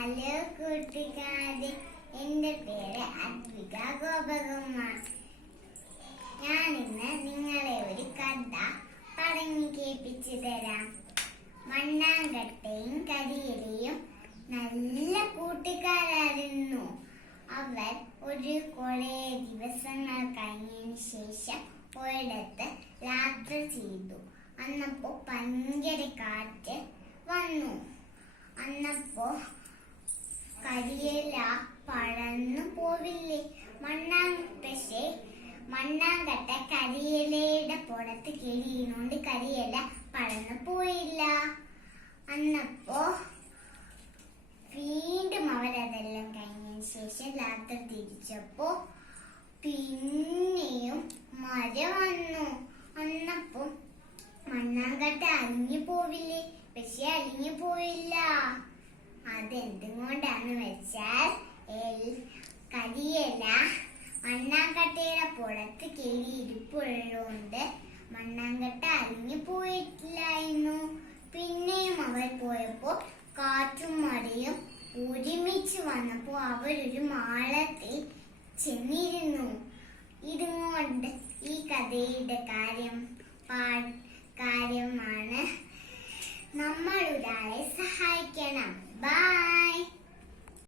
Hello കൂട്ടുകാരെ, എൻ്റെ പേര് അദ്വിക ഗോപകുമാർ. ഞാനിന്ന് നിങ്ങളെ ഒരു കഥ പറഞ്ഞു കേൾപ്പിച്ചു തരാം. മണ്ണാങ്കട്ടയും കരിയിലയും നല്ല കൂട്ടുകാരായിരുന്നു. അവർ കുറേ ദിവസങ്ങൾ കഴിഞ്ഞതിന് ശേഷം ഒരിടത്ത് യാത്ര ചെയ്തു. അന്നപ്പോ ഭയങ്കര കാറ്റ് വന്നു. അന്നപ്പോ കരിയില പറന്നു പോവില്ലേ? മണ്ണാങ്കട്ട കരിയിലയുടെ പുറത്ത് കിഴിയുന്നോണ്ട് കരിയില പറന്നു പോയില്ല. അന്നപ്പോ വീണ്ടും അവരതെല്ലാം കഴിഞ്ഞതിന് ശേഷം രാത്രി തിരിച്ചപ്പോ പിന്നെയും മഴ വന്നു. അന്നപ്പോ മണ്ണാങ്കട്ട അലിഞ്ഞു പോവില്ലേ? പക്ഷെ അലിഞ്ഞു പോയില്ല. അതെന്തുകൊണ്ടാന്ന് വെച്ചാൽ കരിയില മണ്ണാങ്കട്ടയുടെ പുറത്ത് കിഴിയിരിപ്പുള്ളതുകൊണ്ട് മണ്ണാങ്കട്ട അലിഞ്ഞു പോയിട്ടില്ലായിരുന്നു. പിന്നെയും അവർ പോയപ്പോ കാറ്റും മഴയും ഒരുമിച്ച് വന്നപ്പോ അവരൊരു മാളത്തിൽ ചെന്നിരുന്നു. ഇതുകൊണ്ട് ഈ കഥയുടെ കാര്യമാണ് നമ്മൾ ഒരാളെ സഹായിക്കണം. ബൈ.